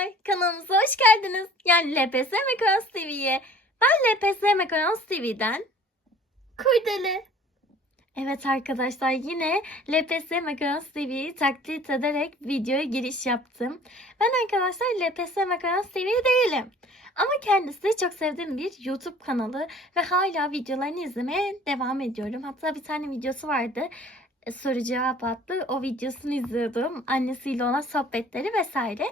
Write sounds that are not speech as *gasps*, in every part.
arkadaşlar. Kanalımıza hoş geldiniz. Yani LPS Mekanos TV'ye. Ben LPS Mekanos TV'den Kurdele. Evet arkadaşlar yine LPS Mekanos TV'yi taklit ederek videoya giriş yaptım. Ben arkadaşlar LPS Mekanos TV değilim. Ama kendisi çok sevdiğim bir YouTube kanalı ve hala videolarını izlemeye devam ediyorum. Hatta bir tane videosu vardı e, soru cevap attı. O videosunu izliyordum. Annesiyle olan sohbetleri vesaire.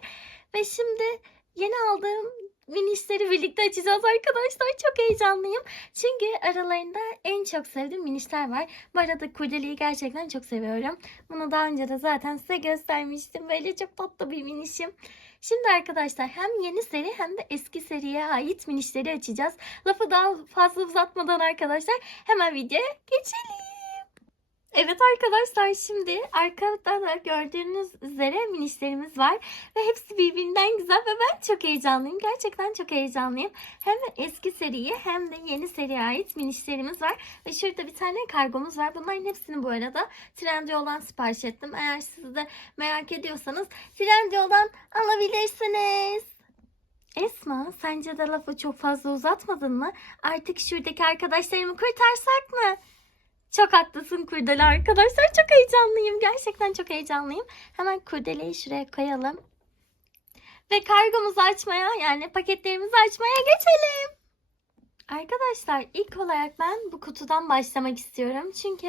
Ve şimdi yeni aldığım minişleri birlikte açacağız arkadaşlar. Çok heyecanlıyım. Çünkü aralarında en çok sevdiğim minişler var. Bu arada kurdeleyi gerçekten çok seviyorum. Bunu daha önce de zaten size göstermiştim. Böyle çok tatlı bir minişim. Şimdi arkadaşlar hem yeni seri hem de eski seriye ait minişleri açacağız. Lafı daha fazla uzatmadan arkadaşlar hemen videoya geçelim. Evet arkadaşlar şimdi arkada da gördüğünüz üzere minişlerimiz var. Ve hepsi birbirinden güzel ve ben çok heyecanlıyım. Gerçekten çok heyecanlıyım. Hem eski seriye hem de yeni seriye ait minişlerimiz var. Ve şurada bir tane kargomuz var. Bunların hepsini bu arada Trendyol'dan sipariş ettim. Eğer siz de merak ediyorsanız Trendyol'dan alabilirsiniz. Esma sence de lafı çok fazla uzatmadın mı? Artık şuradaki arkadaşlarımı kurtarsak mı? Çok haklısın kurdele arkadaşlar. Çok heyecanlıyım. Gerçekten çok heyecanlıyım. Hemen kurdeleyi şuraya koyalım. Ve kargomuzu açmaya yani paketlerimizi açmaya geçelim. Arkadaşlar ilk olarak ben bu kutudan başlamak istiyorum. Çünkü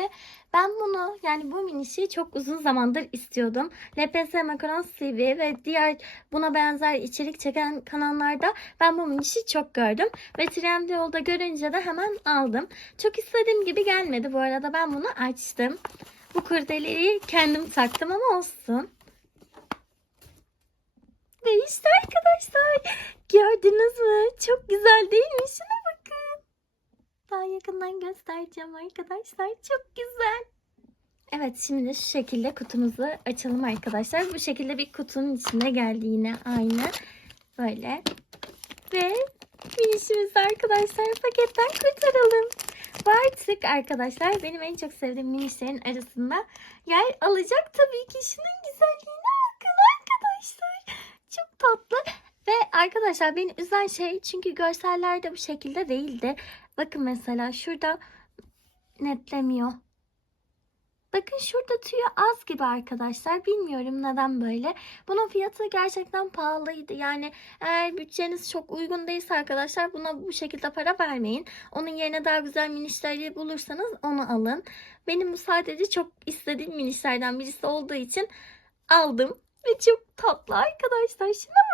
ben bunu yani bu minişi çok uzun zamandır istiyordum. LPS Makaron TV ve diğer buna benzer içerik çeken kanallarda ben bu minişi çok gördüm. Ve Trendyol'da görünce de hemen aldım. Çok istediğim gibi gelmedi bu arada ben bunu açtım. Bu kurdeleyi kendim taktım ama olsun. Ve işte arkadaşlar gördünüz mü? Çok güzel değil mi? Şuna. Daha yakından göstereceğim arkadaşlar. Çok güzel. Evet şimdi şu şekilde kutumuzu açalım arkadaşlar. Bu şekilde bir kutunun içinde geldi yine aynı. Böyle. Ve minişimizi arkadaşlar paketten kurtaralım. Bu artık arkadaşlar benim en çok sevdiğim minişlerin arasında yer alacak tabii ki. Şunun güzelliğine bakın arkadaşlar. Çok tatlı. Ve arkadaşlar beni üzen şey çünkü görsellerde bu şekilde değildi. Bakın mesela şurada netlemiyor. Bakın şurada tüyü az gibi arkadaşlar. Bilmiyorum neden böyle. Bunun fiyatı gerçekten pahalıydı. Yani eğer bütçeniz çok uygun değilse arkadaşlar buna bu şekilde para vermeyin. Onun yerine daha güzel minişleri bulursanız onu alın. Benim bu sadece çok istediğim minişlerden birisi olduğu için aldım. Ve çok tatlı arkadaşlar. Bakın.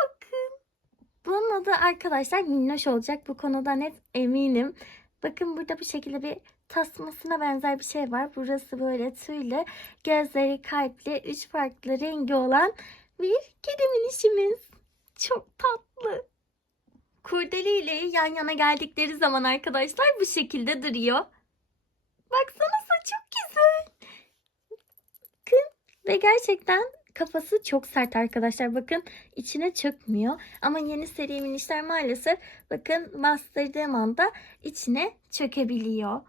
Adı arkadaşlar minnoş olacak. Bu konuda net eminim. Bakın burada bu şekilde bir tasmasına benzer bir şey var. Burası böyle tüylü, gözleri kalpli, üç farklı rengi olan bir kedi minişimiz. Çok tatlı. Kurdele ile yan yana geldikleri zaman arkadaşlar bu şekilde duruyor. Baksanıza çok güzel. Bakın ve gerçekten kafası çok sert arkadaşlar. Bakın içine çökmüyor. Ama yeni seri minişler maalesef bakın bastırdığım anda içine çökebiliyor.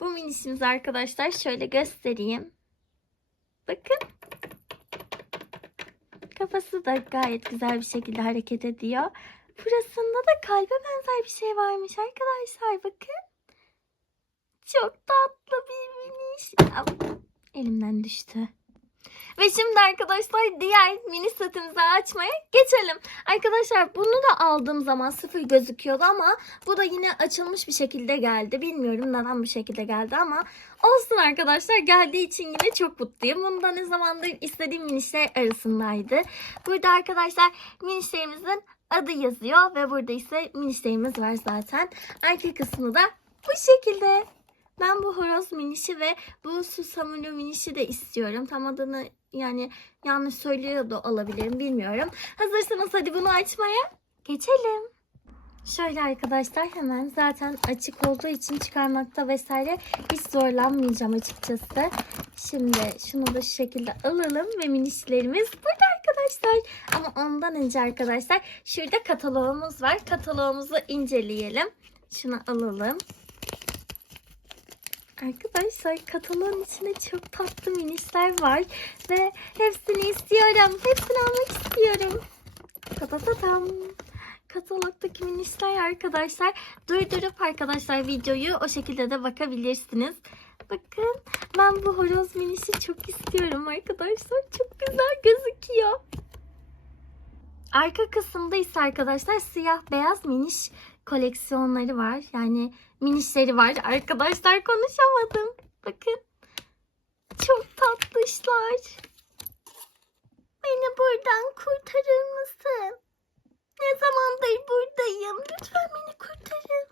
Bu minişimizi arkadaşlar şöyle göstereyim. Bakın. Kafası da gayet güzel bir şekilde hareket ediyor. Burasında da kalbe benzer bir şey varmış arkadaşlar. Bakın. Çok tatlı bir miniş. Elimden düştü. Ve şimdi arkadaşlar diğer mini setimizi açmaya geçelim. Arkadaşlar bunu da aldığım zaman sıfır gözüküyordu ama bu da yine açılmış bir şekilde geldi. Bilmiyorum neden bu şekilde geldi ama olsun arkadaşlar geldiği için yine çok mutluyum. Bunu da ne zamandır istediğim minişler arasındaydı. Burada arkadaşlar minişlerimizin adı yazıyor ve burada ise minişlerimiz var zaten. Arka kısmı da bu şekilde. Ben bu horoz minişi ve bu susamuru minişi de istiyorum. Tam adını yani yanlış söylüyor da olabilirim bilmiyorum. Hazırsanız hadi bunu açmaya geçelim. Şöyle arkadaşlar hemen zaten açık olduğu için çıkarmakta vesaire hiç zorlanmayacağım açıkçası. Şimdi şunu da şu şekilde alalım ve minişlerimiz burada arkadaşlar. Ama ondan önce arkadaşlar şurada kataloğumuz var. Kataloğumuzu inceleyelim. Şunu alalım. Arkadaşlar kataloğun içinde çok tatlı minişler var ve hepsini istiyorum. Hepsini almak istiyorum. ta ta tam. Katalogdaki minişler arkadaşlar. Durdurup arkadaşlar videoyu o şekilde de bakabilirsiniz. Bakın ben bu horoz minişi çok istiyorum arkadaşlar. Çok güzel gözüküyor. Arka kısımda ise arkadaşlar siyah beyaz miniş koleksiyonları var. Yani minişleri var. Arkadaşlar konuşamadım. Bakın. Çok tatlışlar. Beni buradan kurtarır mısın? Ne zamandır buradayım. Lütfen beni kurtarın.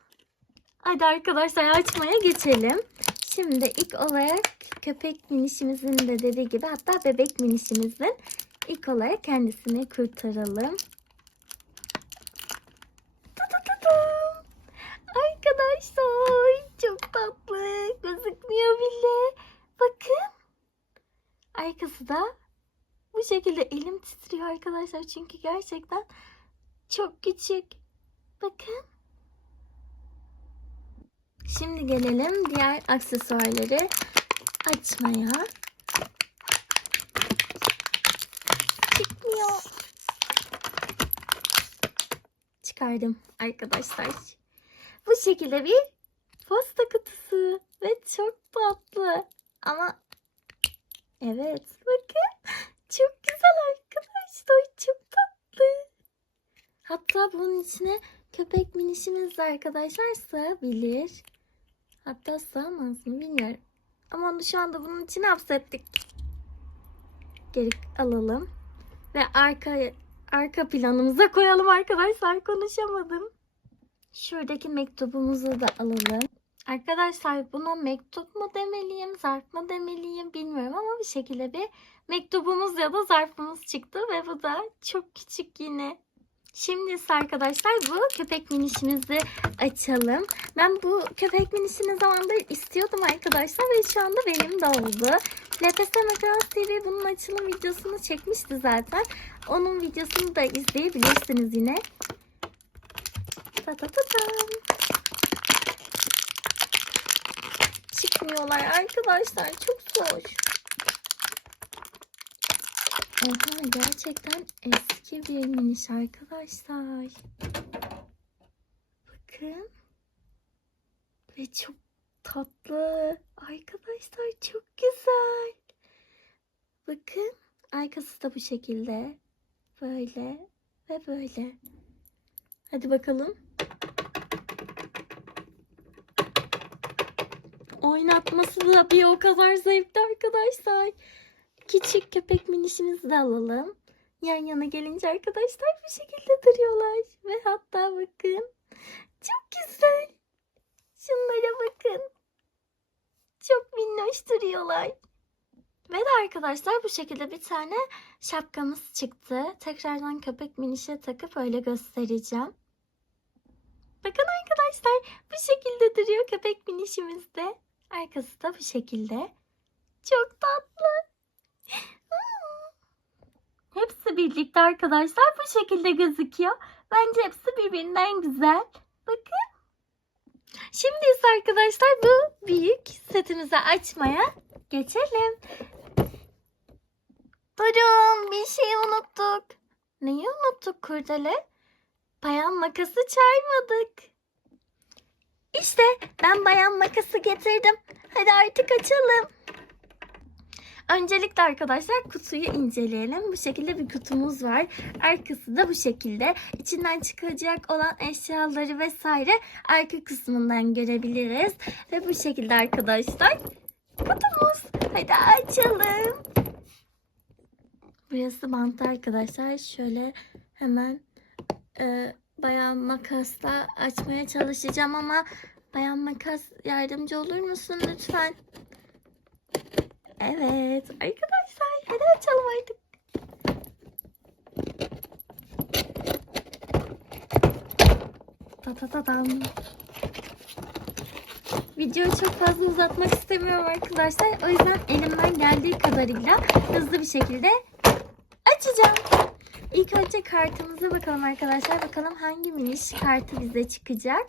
Hadi arkadaşlar açmaya geçelim. Şimdi ilk olarak köpek minişimizin de dediği gibi hatta bebek minişimizin ilk olarak kendisini kurtaralım. Arkadaşlar çok tatlı gözükmüyor bile. Bakın. Arkası da bu şekilde elim titriyor arkadaşlar çünkü gerçekten çok küçük. Bakın. Şimdi gelelim diğer aksesuarları açmaya. Çıkmıyor. Çıkardım arkadaşlar. Bu şekilde bir posta kutusu ve çok tatlı. Ama evet bakın çok güzel arkadaşlar çok tatlı. Hatta bunun içine köpek minişimiz de arkadaşlar sığabilir. Hatta sığamaz mı bilmiyorum. Ama onu şu anda bunun içine hapsettik. Geri alalım. Ve arka arka planımıza koyalım arkadaşlar. Konuşamadım. Şuradaki mektubumuzu da alalım. Arkadaşlar buna mektup mu demeliyim, zarf mı demeliyim bilmiyorum ama bir şekilde bir mektubumuz ya da zarfımız çıktı ve bu da çok küçük yine. Şimdi ise arkadaşlar bu köpek minişimizi açalım. Ben bu köpek minişini zamandır istiyordum arkadaşlar ve şu anda benim de oldu. LPS Makaras TV bunun açılım videosunu çekmişti zaten. Onun videosunu da izleyebilirsiniz yine. Ta ta ta tam. Çıkmıyorlar arkadaşlar çok zor. Oha gerçekten eski bir miniş arkadaşlar. Bakın. Ve çok tatlı. Arkadaşlar çok güzel. Bakın. Arkası da bu şekilde. Böyle ve böyle. Hadi bakalım. Oynatması da bir o kadar zevkli arkadaşlar. Küçük köpek minişimizi de alalım. Yan yana gelince arkadaşlar bu şekilde duruyorlar. Ve hatta bakın. Çok güzel. Şunlara bakın. Çok minnoş duruyorlar. Ve de arkadaşlar bu şekilde bir tane şapkamız çıktı. Tekrardan köpek minişe takıp öyle göstereceğim. Bakın arkadaşlar bu şekilde duruyor köpek minişimizde. Arkası da bu şekilde. Çok tatlı. Hepsi birlikte arkadaşlar bu şekilde gözüküyor. Bence hepsi birbirinden güzel. Bakın. Şimdi ise arkadaşlar bu büyük setimizi açmaya geçelim. Durun bir şey unuttuk. Neyi unuttuk kurdele? Bayan makası çağırmadık. İşte ben bayan makası getirdim. Hadi artık açalım. Öncelikle arkadaşlar kutuyu inceleyelim. Bu şekilde bir kutumuz var. Arkası da bu şekilde. İçinden çıkacak olan eşyaları vesaire arka kısmından görebiliriz. Ve bu şekilde arkadaşlar kutumuz. Hadi açalım. Burası bantı arkadaşlar. Şöyle hemen e, bayan makasla açmaya çalışacağım ama bayan makas yardımcı olur musun lütfen? Evet arkadaşlar hadi açalım artık. Ta ta ta. Videoyu çok fazla uzatmak istemiyorum arkadaşlar. O yüzden elimden geldiği kadarıyla hızlı bir şekilde. İlk önce kartımıza bakalım arkadaşlar. Bakalım hangi miniş kartı bize çıkacak.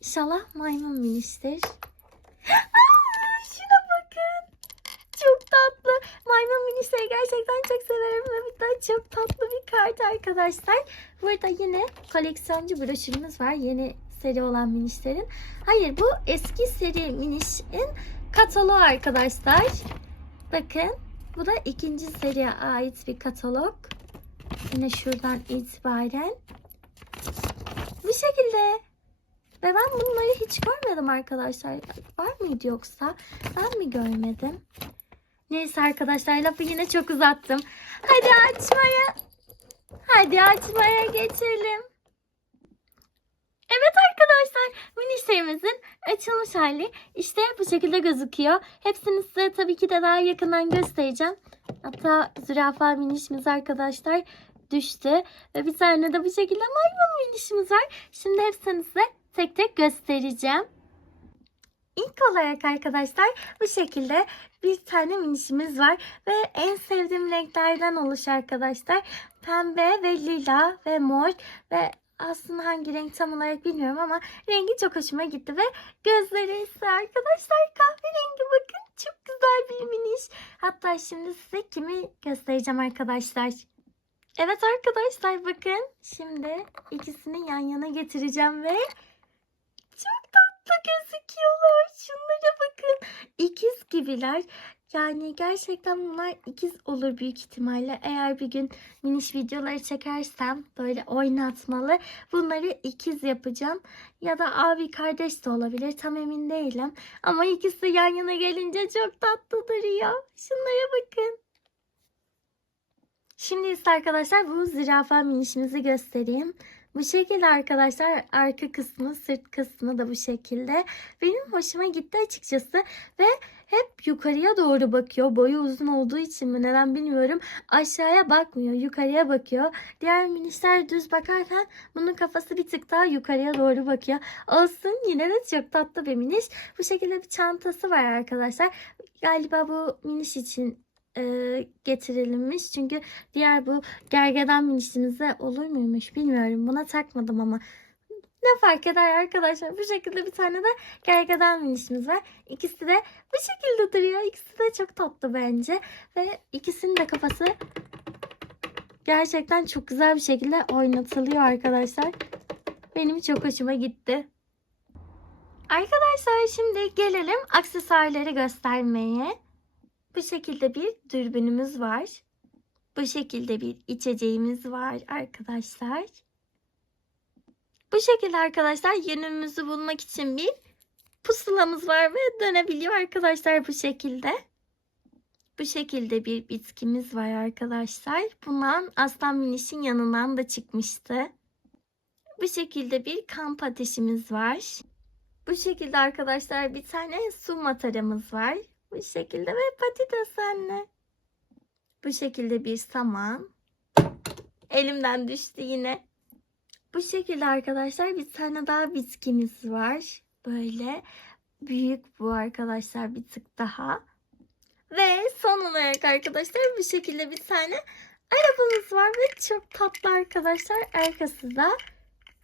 İnşallah maymun miniştir. *gasps* Şuna bakın. Çok tatlı. Maymun minişleri gerçekten çok severim ve çok tatlı bir kart arkadaşlar. Burada yine koleksiyoncu broşürümüz var. Yeni seri olan minişlerin. Hayır bu eski seri minişin kataloğu arkadaşlar. Bakın bu da ikinci seriye ait bir katalog. Yine şuradan itibaren. Bu şekilde. Ve ben bunları hiç görmedim arkadaşlar. Var mıydı yoksa? Ben mi görmedim? Neyse arkadaşlar lafı yine çok uzattım. Hadi açmaya. Hadi açmaya geçelim. Evet arkadaşlar minişlerimizin açılmış hali işte bu şekilde gözüküyor. Hepsini size tabii ki de daha yakından göstereceğim. Hatta zürafa minişimiz arkadaşlar düştü. Ve bir tane de bu şekilde maymun minişimiz var. Şimdi hepsini size tek tek göstereceğim. İlk olarak arkadaşlar bu şekilde bir tane minişimiz var ve en sevdiğim renklerden oluş arkadaşlar. Pembe ve lila ve mor ve aslında hangi renk tam olarak bilmiyorum ama rengi çok hoşuma gitti ve gözleri ise arkadaşlar kahverengi bakın çok güzel bir miniş. Hatta şimdi size kimi göstereceğim arkadaşlar. Evet arkadaşlar bakın şimdi ikisini yan yana getireceğim ve gibiler. Yani gerçekten bunlar ikiz olur büyük ihtimalle. Eğer bir gün miniş videoları çekersem böyle oynatmalı. Bunları ikiz yapacağım. Ya da abi kardeş de olabilir. Tam emin değilim. Ama ikisi yan yana gelince çok tatlı duruyor. Şunlara bakın. Şimdi ise arkadaşlar bu zürafa minişimizi göstereyim. Bu şekilde arkadaşlar arka kısmı sırt kısmı da bu şekilde. Benim hoşuma gitti açıkçası ve hep yukarıya doğru bakıyor. Boyu uzun olduğu için mi neden bilmiyorum. Aşağıya bakmıyor yukarıya bakıyor. Diğer minişler düz bakarken bunun kafası bir tık daha yukarıya doğru bakıyor. Olsun yine de çok tatlı bir miniş. Bu şekilde bir çantası var arkadaşlar. Galiba bu miniş için e, getirilmiş. Çünkü diğer bu gergedan minişimize olur muymuş bilmiyorum. Buna takmadım ama. Ne fark eder arkadaşlar? Bu şekilde bir tane de gergedan minişimiz var. İkisi de bu şekilde duruyor. İkisi de çok tatlı bence. Ve ikisinin de kafası gerçekten çok güzel bir şekilde oynatılıyor arkadaşlar. Benim çok hoşuma gitti. Arkadaşlar şimdi gelelim aksesuarları göstermeye. Bu şekilde bir dürbünümüz var. Bu şekilde bir içeceğimiz var arkadaşlar. Bu şekilde arkadaşlar yönümüzü bulmak için bir pusulamız var ve dönebiliyor arkadaşlar bu şekilde. Bu şekilde bir bitkimiz var arkadaşlar. Bundan aslan minişin yanından da çıkmıştı. Bu şekilde bir kamp ateşimiz var. Bu şekilde arkadaşlar bir tane su mataramız var. Bu şekilde ve patates anne. Bu şekilde bir saman. Elimden düştü yine. Bu şekilde arkadaşlar bir tane daha bitkimiz var. Böyle büyük bu arkadaşlar bir tık daha. Ve son olarak arkadaşlar bu şekilde bir tane arabamız var ve çok tatlı arkadaşlar. Arkası da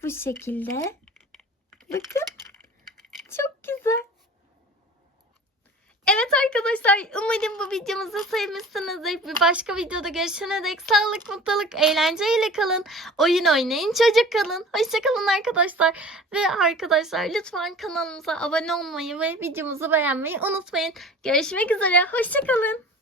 bu şekilde. Bakın çok güzel. Evet arkadaşlar umarım bu videomuzu sevmişsinizdir. Bir başka videoda görüşene dek sağlık, mutluluk, eğlenceyle kalın. Oyun oynayın, çocuk kalın. Hoşçakalın arkadaşlar. Ve arkadaşlar lütfen kanalımıza abone olmayı ve videomuzu beğenmeyi unutmayın. Görüşmek üzere. Hoşçakalın.